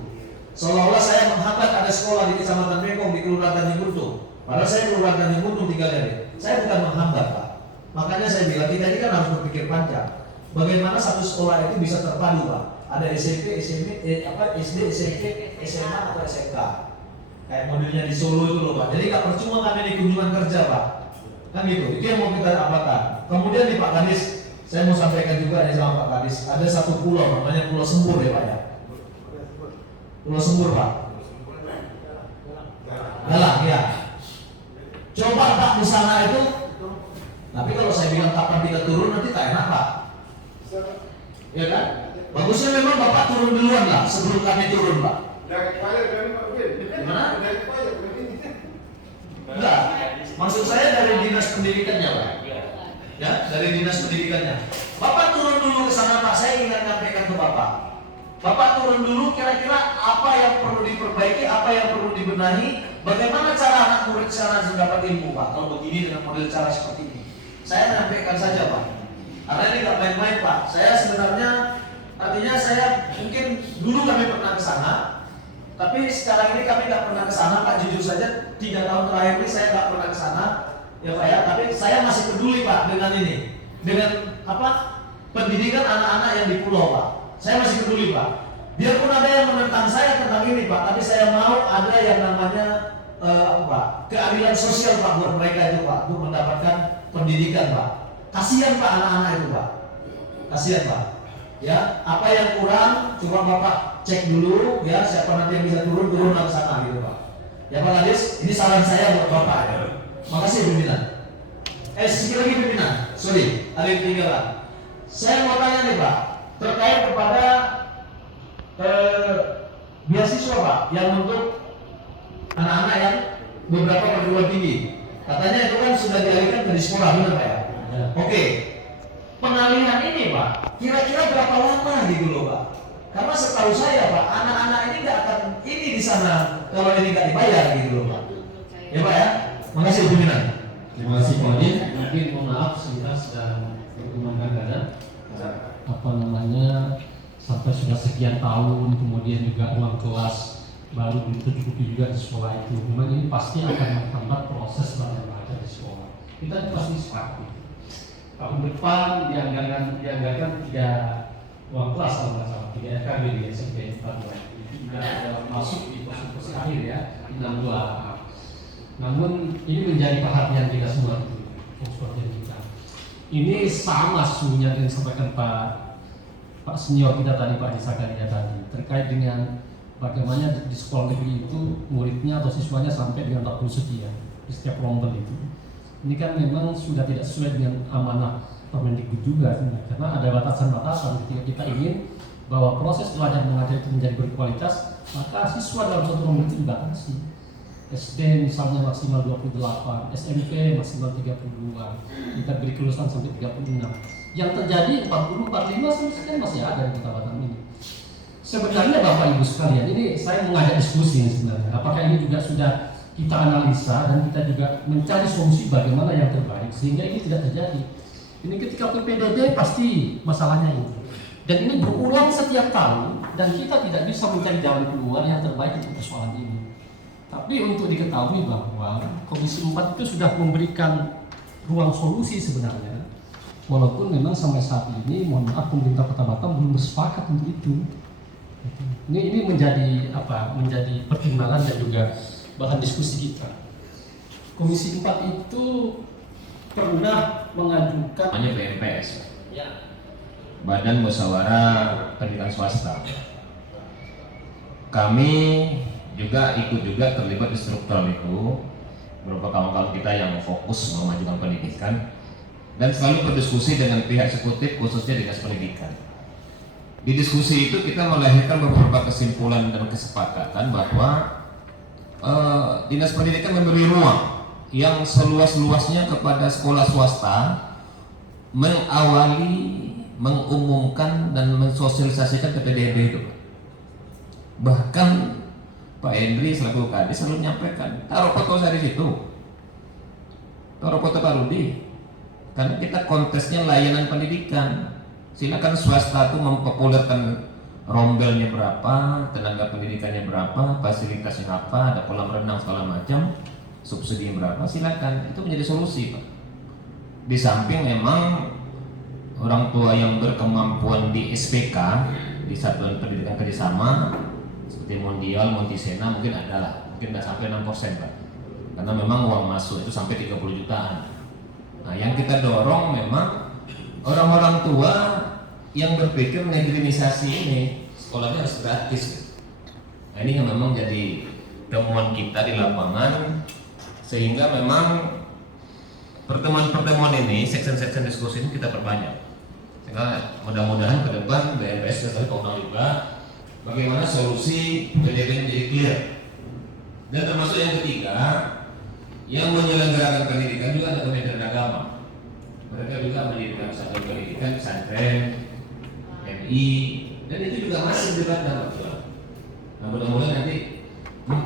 Seolah-olah saya menghambat ada sekolah di Kecamatan Bengkong di Kelurahan Tanjung Buntung. Padahal saya Kelurahan Tanjung Buntung tinggalnya. Saya bukan menghambat Pak. Makanya saya bilang kita ini kan harus berpikir panjang. Bagaimana satu sekolah itu bisa terpadu Pak? Ada SMP, SD, SMP, SMA atau SMK. Kayak modelnya di Solo itu loh Pak. Jadi nggak percuma kami di kunjungan kerja Pak. Kan gitu. Itu yang mau kita dapatkan. Kemudian di Pak Kadis, saya mau sampaikan juga nih sama Pak Kadis. Ada satu pulau namanya Pulau Sembur ya Pak ya. Pulau Sembur Pak. Galang ya. Coba Pak di sana itu. Tapi kalau saya bilang kapan kita turun nanti tak enak Pak. Ya kan? Bagusnya memang Bapak turun duluan lah sebelum kami turun Pak. Gimana? Enggak. Maksud saya dari dinas pendidikannya Pak. Ya, dari dinas pendidikannya. Bapak turun dulu ke sana Pak. Saya ingin menyampaikan ke Bapak. Bapak turun dulu kira-kira apa yang perlu diperbaiki, apa yang perlu dibenahi, bagaimana cara anak murid sana dapat ilmu Pak. Kalau begini dengan model cara seperti ini. Saya menyampaikan saja Pak. Karena ini nggak main-main Pak. Saya sebenarnya artinya saya mungkin dulu kami pernah ke sana, tapi sekarang ini kami nggak pernah ke sana Pak. Jujur saja 3 tahun terakhir ini saya nggak pernah ke sana, ya Pak ya. Tapi saya masih peduli Pak dengan ini, dengan apa pendidikan anak-anak yang di pulau Pak. Saya masih peduli Pak. Biarpun ada yang menentang saya tentang ini Pak, tapi saya mau ada yang namanya keadilan sosial Pak buat mereka itu Pak, untuk mendapatkan pendidikan Pak. Kasihan Pak anak-anak itu Pak. Kasihan Pak. Ya, apa yang kurang coba Bapak cek dulu ya, siapa nanti yang bisa turun ke sana gitu Pak. Ya Pak Kadis, ini saran saya buat Bapak ya. Makasih pimpinan. Sekali lagi pimpinan. Sorry, ada yang ketinggalan. Saya mau tanya nih Pak, terkait kepada beasiswa Pak yang untuk anak-anak yang beberapa perguruan tinggi. Katanya itu kan sudah dialihkan ke sekolah, benar Pak ya? Oke. Pengalihan ini Pak, kira-kira berapa lama gitu loh Pak? Karena setahu saya Pak, anak-anak ini nggak akan ini di sana kalau ini nggak dibayar gitu loh Pak. Ya Pak ya? Makasih pimpinan. Terima kasih Pak Adi. Mungkin mohon maaf kita sedang berkumandang kadang apa namanya sampai sudah sekian tahun, kemudian juga uang kelas baru tercukupi juga di sekolah itu. Memang ini pasti akan menghambat proses belajar di sekolah. Kita pasti sepakati. Tahun depan dianggarkan 3 uang kelas kalau nggak salah, 3 RKB di SMP 4 itu juga masuk di proses akhir ya, 62. Namun ini menjadi perhatian kita semua itu, kita. Ini sama sesungguhnya yang disampaikan Pak Senior kita tadi, Pak Isakaria tadi, terkait dengan bagaimana di sekolah negeri itu muridnya atau siswanya sampai dengan 40 sekian di setiap rombel itu. Ini kan memang sudah tidak sesuai dengan amanah Permendikbud juga sebenarnya, karena ada batasan-batasan ketika kita ingin bahwa proses belajar mengajar itu menjadi berkualitas, maka siswa dalam satu rombongan itu dibatasi. SD misalnya maksimal 28, SMP maksimal 32, kita beri kelulusan sampai 36. Yang terjadi 40, 45 sampai sekarang masih ada di Kota Batam ini. Sebenarnya Bapak Ibu sekalian, ini saya mengajak diskusi ini sebenarnya. Apakah ini juga sudah kita analisa dan kita juga mencari solusi bagaimana yang terbaik sehingga ini tidak terjadi. Ini ketika PPDB pasti masalahnya itu. Dan ini berulang setiap tahun dan kita tidak bisa mencari jalan keluar yang terbaik untuk persoalan ini. Tapi untuk diketahui bahwa Komisi 4 itu sudah memberikan ruang solusi sebenarnya. Walaupun memang sampai saat ini, mohon maaf, pemerintah Kota Batam belum bersepakat untuk itu. Ini menjadi apa? Menjadi pertimbangan dan juga bahan diskusi kita. Komisi 4 itu pernah mengajukan namanya BMPS, ya, Badan Musyawarah Pendidikan Swasta. Kami juga ikut terlibat di struktural itu, beberapa kawan-kawan kita yang fokus memajukan pendidikan dan selalu berdiskusi dengan pihak eksekutif khususnya Dinas Pendidikan. Di diskusi itu kita melahirkan beberapa kesimpulan dan kesepakatan bahwa Dinas Pendidikan memberi ruang yang seluas-luasnya kepada sekolah swasta mengawali, mengumumkan dan mensosialisasikan PPDB itu. Bahkan Pak Hendri selaku Kadis selalu menyampaikan, taruh foto saya di situ, taruh foto Pak Rudi, karena kita kontesnya layanan pendidikan. Silakan swasta itu mempopulerkan rombelnya berapa, tenaga pendidikannya berapa, fasilitasnya apa, ada kolam renang segala macam, subsidi berapa, silakan. Itu menjadi solusi, Pak. Di samping memang orang tua yang berkemampuan di SPK, di Satuan Pendidikan Kerjasama seperti Mondial, Montisena mungkin ada lah, mungkin nggak sampai 6%, Pak. Karena memang uang masuk itu sampai 30 jutaan. Nah, yang kita dorong memang orang-orang tua yang berpikir negerinisasi ini sekolahnya harus gratis. Nah, ini yang memang jadi temuan kita di lapangan, sehingga memang pertemuan-pertemuan ini, section-section diskusi ini kita perbanyak. Sehingga mudah-mudahan ke depan BMPS dan Komnal juga bagaimana solusi PDB menjadi clear. Dan termasuk yang ketiga, yang menyelenggarakan pendidikan juga ada Kementerian Agama. Mereka juga mendirikan satuan pendidikan, pesantren, MI, dan itu juga masih debat dalam. Nah, mudah-mudahan nanti 4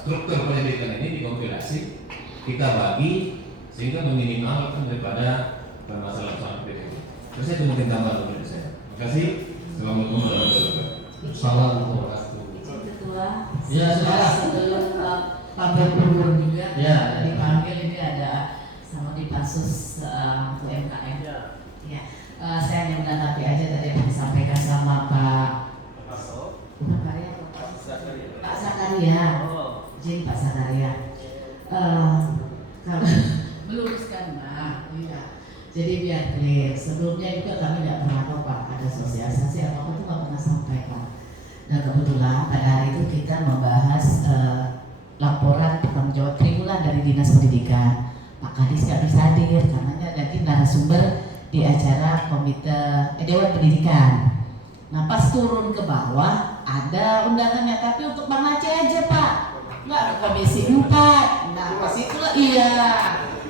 struktur pendidikan ini dikompilasi, kita bagi sehingga meminimalkan daripada permasalahan PDB. Terus saya mungkin tambah dari saya. Terima kasih. Assalamualaikum warahmatullahi wabarakatuh. Assalamualaikum warahmatullahi Izin Ketua, Ya, silakan. sebelum Pak Gubernur juga Ya. dipanggil, ini ada sama di Pansus UMKM. Ya, saya hanya menanggapi aja tadi yang disampaikan sama Pak. Bukan Pak ya, Pak Zakaria. Izin Pak Zakaria. Kalau meluruskan, nah, iya. Jadi biar clear. Sebelumnya juga kami tidak pernah tahu Pak ada sosialisasi atau itu nggak pernah sampaikan. Dan kebetulan pada hari itu kita membahas laporan pertanggungjawab triwulan dari Dinas Pendidikan. Pak Kadis nggak bisa hadir karena jadi narasumber di acara komite Dewan Pendidikan. Nah pas turun ke bawah ada undangannya, tapi untuk Bang Aceh aja Pak, nggak ke Komisi 4. Nah pas itulah iya.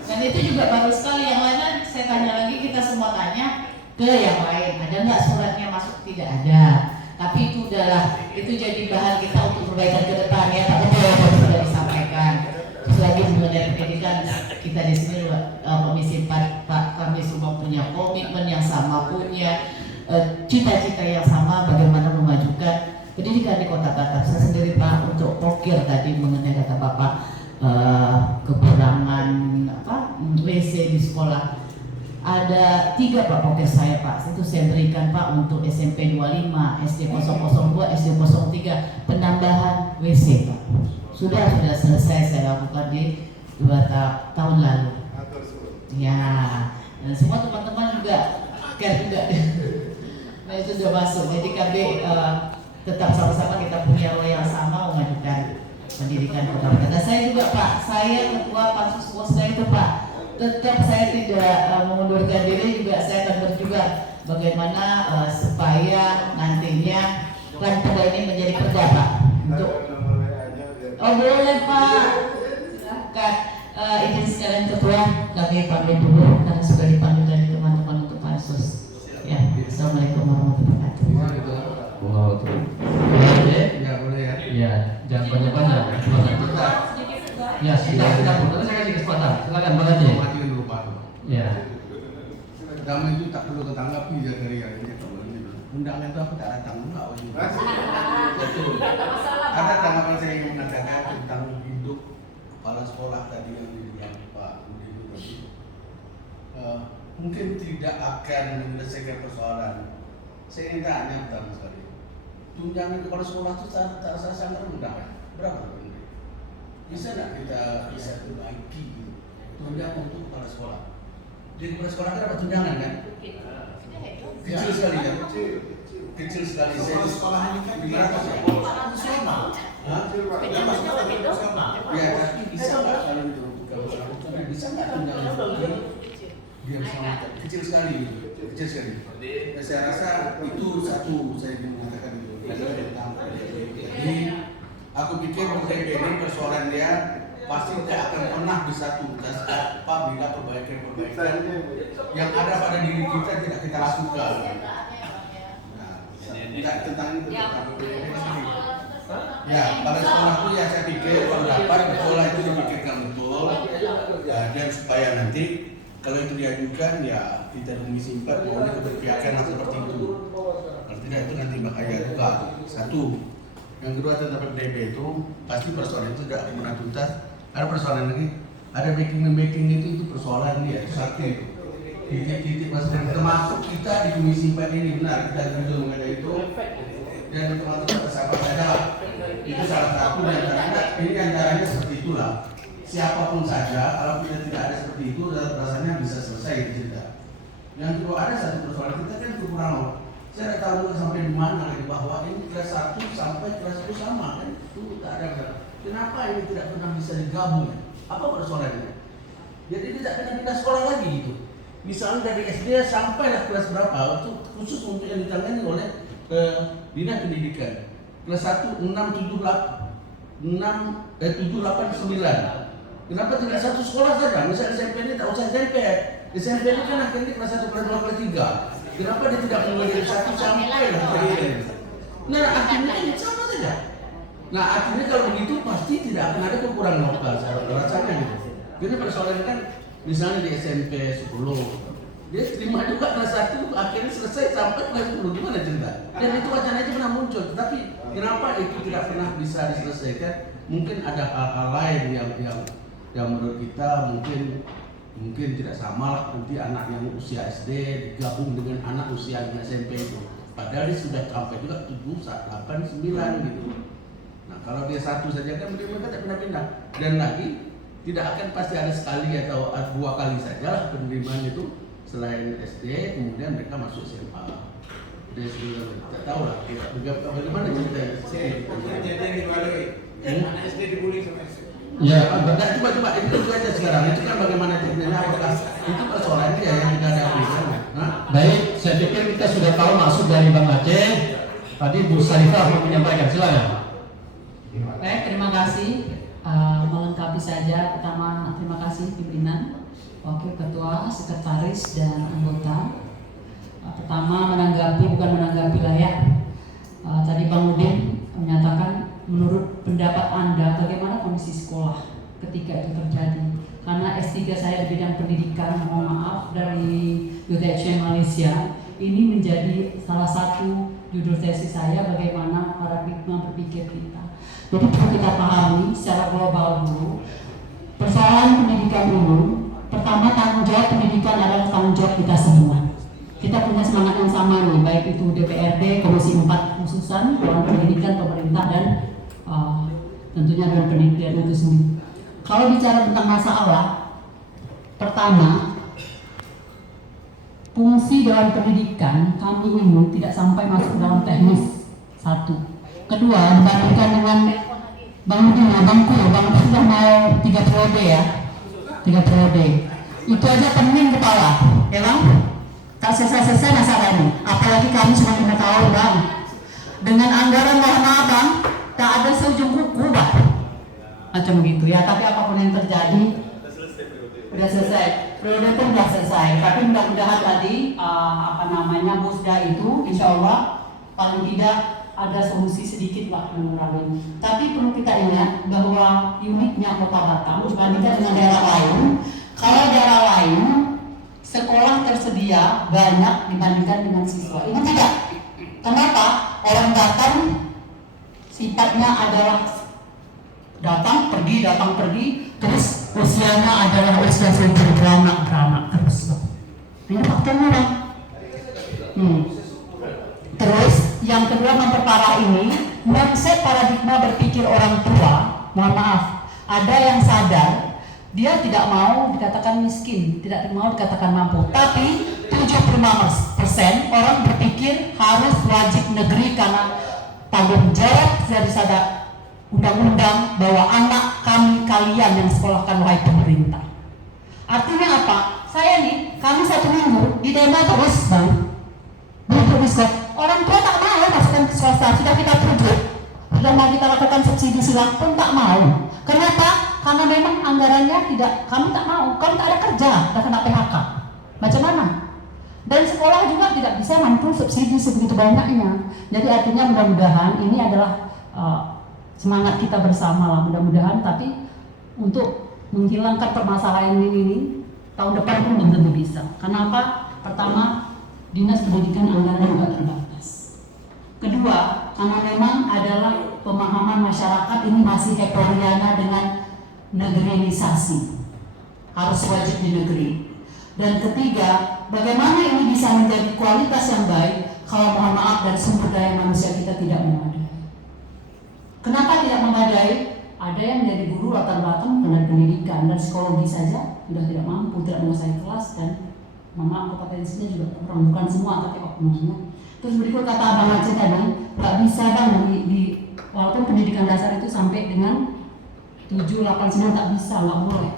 Dan itu juga baru sekali, yang lainnya saya tanya lagi, kita semua tanya ke yang lain, ada nggak suratnya masuk? Tidak ada. Tapi itu udahlah, itu jadi bahan kita untuk perbaikan ke depan ya. Pak Ketua sudah disampaikan. Terus lagi mengenai pendidikan, kita di sini Komisi 4 Pak, kami semua punya komitmen yang sama, punya cita-cita yang sama bagaimana memajukan pendidikan di Kota Batam. Saya sendiri Pak untuk pokir tadi mengenai kata Bapak kekurangan WC di sekolah. Ada 3 Pak pokir saya Pak, itu saya berikan Pak untuk SMP 25, SD 002, SD 03 penambahan WC Pak. Sudah selesai saya lakukan di 2 tahun lalu. Ya, dan semua teman-teman juga care juga. Nah itu sudah masuk. Jadi kami tetap sama-sama kita punya roh yang sama memajukan pendidikan Kota Batam. Dan saya juga Pak, saya ketua Pansus Wasda itu Pak, tetap saya tidak mengundurkan diri juga, saya akan berjuang bagaimana supaya nantinya Pemda ini menjadi perdata untuk. Oh boleh Pak, silakan. Izin sekalian Ketua, kami pamit dulu karena sudah dipanggil dari teman-teman untuk pansus. Ya, Assalamualaikum warahmatullahi wabarakatuh. Ya boleh ya. Ya, jangan banyak-banyak. Ya, sudah. Tapi saya kasih kesempatan. Silakan Bang Aceh. Matiin dulu Pak. Ya. Pertama itu tak perlu ketanggapi dari yang ini. Undangan itu aku tak datang enggak wajib. Betul. Ada tanggapan saya yang mengatakan tentang hidup kepala sekolah tadi yang dibilang Pak Udin tadi. Mungkin tidak akan menyelesaikan persoalan. Saya ingin tanya pertama sekali. Tunjangan kepala sekolah itu tak sangat rendah. Berapa? Bisa nggak kita bisa perbaiki gitu? Tunjangan untuk kepala sekolah. Jadi kepala sekolah kan dapat tunjangan kan? Kecil sekali kan? Kecil sekali. Saya di sekolah ini kan 500 sama. Hah? Ya, tapi bisa nggak kalau itu bisa nggak tunjangan? Dia sama kecil sekali gitu. Kecil sekali. Dan saya rasa itu satu saya ingin mengatakan itu. Jadi aku pikir PDB ini persoalan dia pasti tidak akan pernah bisa tuntas apabila perbaikan yang ada pada diri kita tidak kita lakukan. Nah, tidak tentang itu tentang PDB sendiri. Ya, pada sekolah itu ya saya pikir kalau dapat sekolah itu dipikirkan betul dan supaya nanti kalau itu diajukan ya kita Komisi 4 boleh keberpihakan seperti itu. Kalau tidak itu nanti bahaya juga. Satu. Yang kedua tentang PDB itu pasti persoalan itu tidak pernah tuntas. Ada persoalan lagi, ada backing itu persoalan ya satu itu. Titik-titik masalah termasuk kita di Komisi 4 ini benar kita duduk mengenai itu dan teman-teman bersama saja. Itu salah satu dan ini antaranya seperti itulah. Siapapun saja kalau kita tidak ada seperti itu rasanya bisa selesai cerita. Yang kedua ada satu persoalan kita kan kekurangan. Saya tidak tahu juga sampai di mana bahwa ini kelas 1 sampai kelas 10 sama kan itu tak ada. Kenapa ini tidak pernah bisa digabung? Apa persoalannya? Jadi tidak pernah pindah sekolah lagi gitu. Misalnya dari SD sampai kelas berapa itu khusus untuk yang ditangani oleh Dinas Pendidikan. Kelas 1 6 7 8 9. Kenapa tidak satu sekolah saja? Misalnya SMP ini tak usah SMP. SMP ini kan akhirnya kelas 1, kelas 2, kelas 3. Kenapa dia tidak mulai dari 1 sampai Nah, akhirnya ini sama saja. Nah, akhirnya kalau begitu pasti tidak akan ada kekurangan lokal rasanya gitu. Jadi persoalan kan misalnya di SMP 10 dia terima juga kelas 1 akhirnya selesai sampai kelas 10 gimana cerita? Dan itu wacana itu pernah muncul, tapi kenapa itu tidak pernah bisa diselesaikan? Mungkin ada hal-hal lain yang menurut kita mungkin tidak sama lah nanti anak yang usia SD digabung dengan anak usia SMP itu. Padahal dia sudah sampai juga 7, 8, 9 gitu. Nah kalau dia 1 saja kan mereka tidak pindah-pindah. Dan lagi tidak akan pasti ada sekali atau 2 kali saja lah penerimaan itu selain SD kemudian mereka masuk SMA. Dia sudah tidak tahu lah bagaimana ceritanya. Kejadian di Bali, anak SD dibully sama SD. Ya, coba itu aja sekarang. Itu kan bagaimana ceritanya? Apakah itu persoalan dia yang kita hadapi? Baik, saya pikir kita sudah tahu maksud dari Bang Aceh. Tadi Bu Sarifah mau menyampaikan, silakan. Baik, terima kasih. Melengkapi saja, pertama terima kasih pimpinan, wakil ketua, sekretaris dan anggota. Pertama bukan menanggapi lah ya. Tadi Bang Udin menyatakan menurut pendapat Anda bagaimana kondisi sekolah ketika itu terjadi? Karena S3 saya di bidang pendidikan, mohon maaf, dari UTHM Malaysia, ini menjadi salah satu judul tesis saya bagaimana paradigma berpikir kita. Jadi perlu kita pahami secara global dulu. Persoalan pendidikan dulu, pertama tanggung jawab pendidikan adalah tanggung jawab kita semua. Kita punya semangat yang sama nih, baik itu DPRD, Komisi 4 khususan, Dewan Pendidikan, pemerintah dan tentunya Dewan Pendidikan itu sendiri. Kalau bicara tentang masalah, pertama, fungsi Dewan Pendidikan kami ini tidak sampai masuk dalam teknis. 1. Kedua, dibandingkan dengan Bang sudah mau 3 periode ya, 3 periode. Itu aja pening kepala, ya Bang? Tak selesai-selesai masalah ini. Apalagi kami cuma 5 tahun bang. Dengan anggaran mohon maaf bang, tak ada seujung kuku bang. Macam gitu ya. Tapi apapun yang terjadi, udah selesai. Periode pun udah selesai. Tapi mudah-mudahan tadi musda itu, insya Allah paling tidak ada solusi sedikit lah mengurangi. Tapi perlu kita ingat bahwa uniknya Kota Batam dibandingkan dengan daerah lain. Kalau daerah lain sekolah tersedia banyak dibandingkan dengan siswa. Ini tidak. Kenapa? Orang Batam sifatnya adalah datang pergi, terus usianya adalah usia beranak terus. Ini faktornya bang. Terus yang kedua memperparah ini mindset paradigma berpikir orang tua. Mohon maaf, ada yang sadar dia tidak mau dikatakan miskin, tidak mau dikatakan mampu, tapi 75% orang berpikir harus wajib negeri karena tanggung jawab dari sadar undang-undang bahwa anak kalian yang sekolahkan wahai pemerintah. Artinya apa? Saya nih, kami 1 minggu di demo terus bang, orang tua tak mau masukkan ke swasta, sudah kita pujuk, sudah mau kita lakukan subsidi silang pun tak mau. Kenapa? Karena memang anggarannya tidak, kami tak mau, kami tak ada kerja, tak kena PHK. Macam mana? Dan sekolah juga tidak bisa mampu subsidi sebegitu banyaknya. Jadi artinya mudah-mudahan ini adalah semangat kita bersama lah, mudah-mudahan. Tapi untuk menghilangkan permasalahan ini tahun depan pun belum tentu bisa. Kenapa? Pertama, Dinas Pendidikan anggaran juga terbatas. Kedua, karena memang adalah pemahaman masyarakat ini masih heporiana dengan negeriisasi, harus wajib di negeri. Dan ketiga, bagaimana ini bisa menjadi kualitas yang baik kalau mohon maaf dan sumber daya manusia kita tidak memadai. Kenapa tidak memadai? Ada yang menjadi guru latar belakang pendidikan dan psikologi saja sudah tidak mampu, tidak menguasai kelas, dan mohon maaf kompetensinya juga kurang, bukan semua tapi oknumnya. Terus berikut kata Abang Aceh tadi, nggak bisa bang walaupun pendidikan dasar itu sampai dengan 7-8-9 tak bisa, nggak boleh.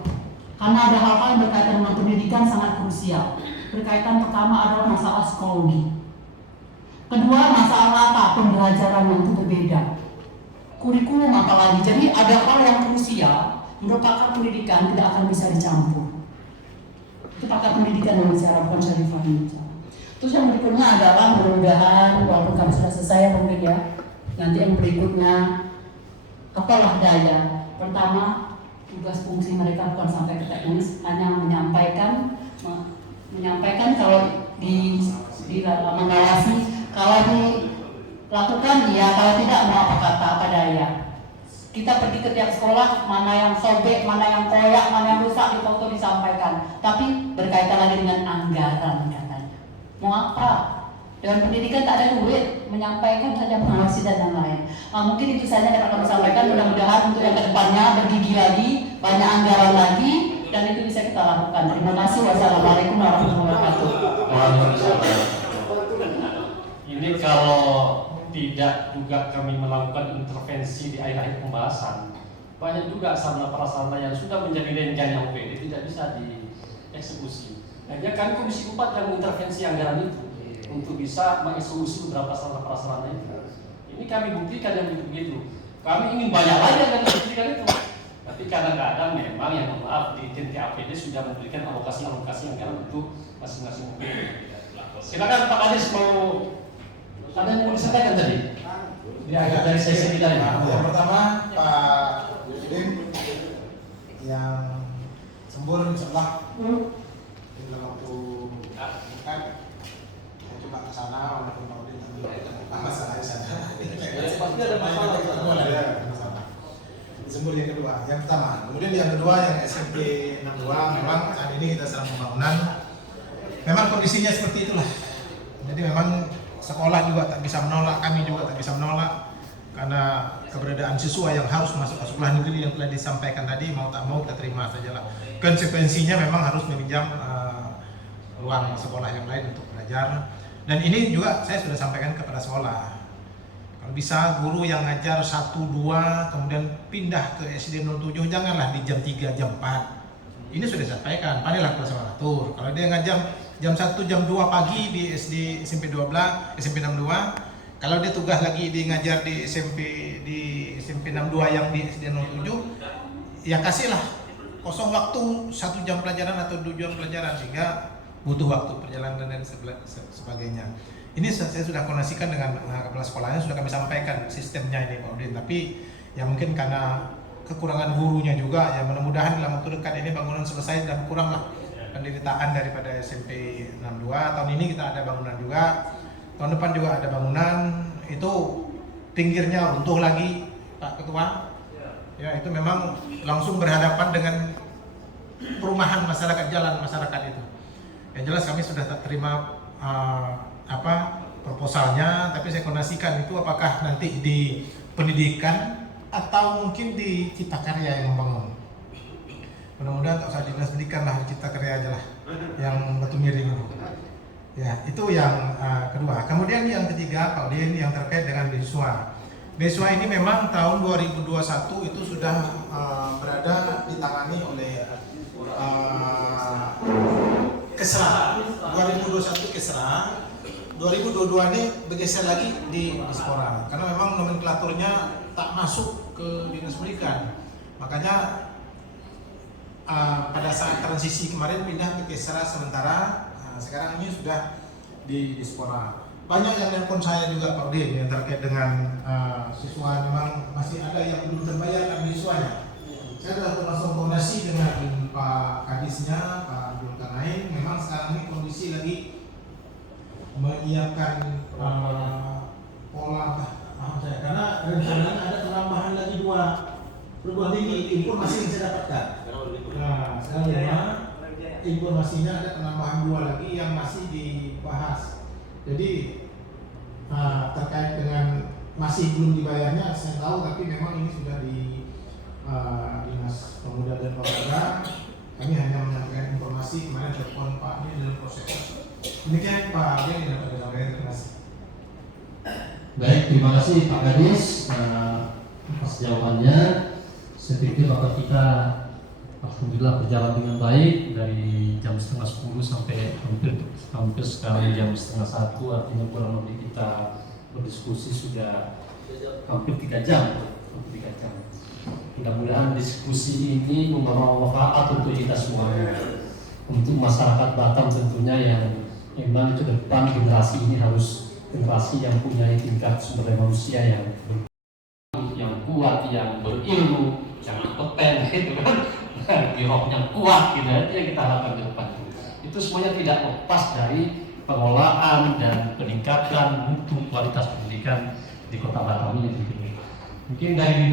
Karena ada hal-hal yang berkaitan dengan pendidikan sangat krusial. Berkaitan pertama adalah masalah psikologi. Kedua, masalah apa? Pembelajaran yang itu berbeda. Kurikulum apalagi. Jadi ada hal yang krusial, menurut pakar pendidikan tidak akan bisa dicampur. Itu pakar pendidikan yang bicara, bukan Syarifah yang bicara. Terus yang berikutnya adalah mudah-mudahan, walaupun kami sudah selesai ya mungkin ya, nanti yang berikutnya apalah daya. Pertama, tugas fungsi mereka bukan sampai ke teknis, hanya menyampaikan kalau di mengawasi, kalau dilakukan ya, kalau tidak mau apa kata apa daya. Kita pergi ke tiap sekolah, mana yang sobek, mana yang koyak, mana yang rusak, difoto disampaikan. Tapi berkaitan lagi dengan anggaran katanya. Mau apa? Dengan pendidikan tak ada duit, menyampaikan saja mengawasi dan lain-lain. Mungkin itu saja dapat kami sampaikan. Mudah-mudahan untuk yang kedepannya bergigi lagi, banyak anggaran lagi, dan itu bisa kita lakukan. Terima kasih. Wassalamualaikum warahmatullahi wabarakatuh. Ini kalau tidak juga kami melakukan intervensi di akhir-akhir pembahasan, banyak juga sarana-prasarana yang sudah menjadi renjang UPD tidak bisa dieksekusi. Akhirnya kan Komisi 4 yang mengintervensi anggaran itu untuk bisa mengeksekusi beberapa sarana-prasarana itu. Ini kami buktikan yang begitu. Kami ingin banyak lagi yang dibuktikan itu. Tapi kadang-kadang memang yang maaf di TNT-APD sudah memberikan alokasi-alokasi anggaran untuk masing-masing UPD. Silakan Pak Kadis, mau ada yang mau disampaikan tadi? Ya, dari sesi kita ini. Yang pertama Pak Yudin yang sembur insyaallah dalam waktu dekat saya coba ke sana walaupun Pak Yudin ambil masalah di sana. Pasti ada masalah. Sembur yang kedua, yang pertama. Kemudian yang kedua yang SMP 62 memang saat ini kita sedang pembangunan. Memang kondisinya seperti itulah. Jadi memang sekolah juga tak bisa menolak, kami juga tak bisa menolak karena keberadaan siswa yang harus masuk ke sekolah negeri yang telah disampaikan tadi, mau tak mau kita terima sajalah. Konsekuensinya memang harus meminjam ruang sekolah yang lain untuk belajar. Dan ini juga saya sudah sampaikan kepada sekolah. Kalau bisa guru yang ngajar 1-2 kemudian pindah ke SD 07, janganlah di jam 3, jam 4. Ini sudah disampaikan, pandailah kelas atur. Kalau dia ngajar jam 1 jam 2 pagi di SD SMP 12 SMP 62. Kalau dia tugas lagi di ngajar di SMP 62 yang di SD 07, ya kasihlah kosong waktu 1 jam pelajaran atau 2 jam pelajaran, sehingga butuh waktu perjalanan dan sebagainya. Ini saya sudah koordinasikan dengan kepala sekolahnya, sudah kami sampaikan sistemnya ini Pak Udin. Tapi ya mungkin karena kekurangan gurunya juga, ya mudah-mudahan dalam waktu dekat ini bangunan selesai dan kuranglah penderitaan daripada SMP 62. Tahun ini kita ada bangunan juga. Tahun depan juga ada bangunan, itu pinggirnya runtuh lagi Pak Ketua. Ya itu memang langsung berhadapan dengan perumahan masyarakat, jalan masyarakat itu. Yang jelas kami sudah terima proposalnya, tapi saya koordinasikan itu apakah nanti di pendidikan atau mungkin di Cipta Karya yang membangun. Mudah-mudahan tak usah dinas pendidikan lah, Cipta Karya aja lah yang batu miring itu. Ya, itu yang kedua. Kemudian yang ketiga, Pak Udin, yang terkait dengan beasiswa. Beasiswa ini memang tahun 2021 itu sudah berada ditangani oleh Kesra. 2021 Kesra. 2022 ini bergeser lagi di Dispora. Karena memang nomenklaturnya tak masuk ke dinas pendidikan. Makanya pada saat transisi kemarin pindah ke Kesra sementara. Sekarang ini sudah di Dispora. Banyak yang nelpon saya juga Pak Udin yang terkait dengan siswa, memang masih ada yang belum terbayarkan siswanya. Saya sudah langsung koordinasi dengan Pak Kadisnya, Pak Abdul Kanain. Memang sekarang ini kondisi lagi menyiapkan pola saya, karena rencananya ada penambahan lagi 2 perguruan tinggi. Informasi yang saya dapatkan. Nah, sekarang informasinya ada penambahan 2 lagi yang masih dibahas. Jadi terkait dengan masih belum dibayarnya saya tahu, tapi memang ini sudah di Dinas Pemuda dan Olahraga. Kami hanya menyampaikan informasi, kemarin telepon Pak ini dalam proses. Demikian Pak yang dapat disampaikan. Terima kasih. Baik, terima kasih Pak Kadis atas jawabannya. Saya pikir bapak kita alhamdulillah berjalan dengan baik dari jam 9:30 sampai hampir sekarang jam 12:30, artinya kurang lebih kita berdiskusi sudah hampir 3 jam. Mudah-mudahan diskusi ini membawa manfaat untuk kita semuanya, untuk masyarakat Batam tentunya, yang memang ke depan generasi ini harus generasi yang punya tingkat sumber daya manusia yang kuat, yang berilmu, yang kompeten, gitu kan. Birok yang kuat, gitu, itu yang kita harapkan ke depan. Itu semuanya tidak lepas dari pengelolaan dan peningkatan mutu kualitas pendidikan di Kota Batam ini. Mungkin dari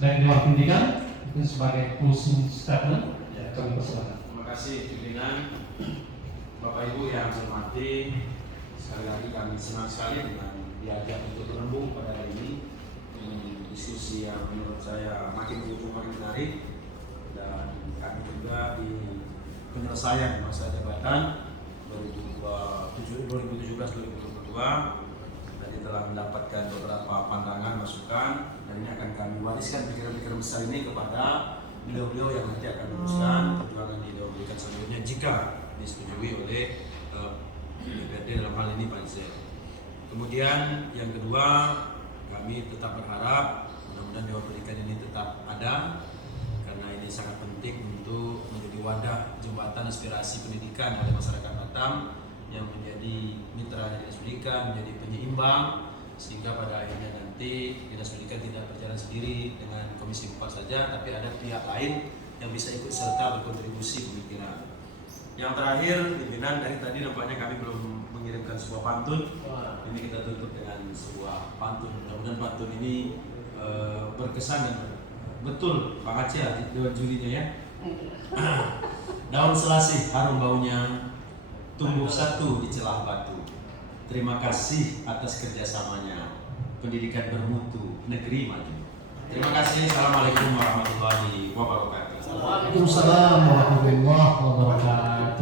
Dewan Pendidikan, mungkin sebagai closing statement, ya kami persilakan. Terima kasih pimpinan, Bapak Ibu yang saya hormati. Sekali lagi kami senang sekali dengan diajak untuk berembung pada hari ini, diskusi yang menurut saya makin berujung makin menarik. Dan kami juga di penyelesaian masa jabatan 2017-2022 tadi telah mendapatkan beberapa pandangan, masukan, dan ini akan kami wariskan pikiran-pikiran besar ini kepada beliau-beliau yang nanti akan meneruskan perjuangan di Dewan Pendidikan selanjutnya jika disetujui oleh DPRD dalam hal ini Pak Izel. Kemudian yang kedua, kami tetap berharap mudah-mudahan Dewan Pendidikan ini tetap ada, karena ini sangat penting untuk menjadi wadah jembatan aspirasi pendidikan oleh masyarakat Batam yang menjadi mitra dinas pendidikan, menjadi penyeimbang, sehingga pada akhirnya nanti dinas pendidikan tidak berjalan sendiri dengan Komisi 4 saja, tapi ada pihak lain yang bisa ikut serta berkontribusi pemikiran. Yang terakhir, pimpinan, dari tadi nampaknya kami belum mengirimkan sebuah pantun. Ini kita tutup dengan sebuah pantun. Mudah-mudahan pantun ini berkesan dan betul Pak Aceh Dewan Julinya ya. Daun selasih harum baunya, tumbuh satu di celah batu. Terima kasih atas kerjasamanya, pendidikan bermutu, negeri maju. Terima kasih. Assalamualaikum warahmatullahi wabarakatuh. Waalaikumsalam warahmatullahi wabarakatuh.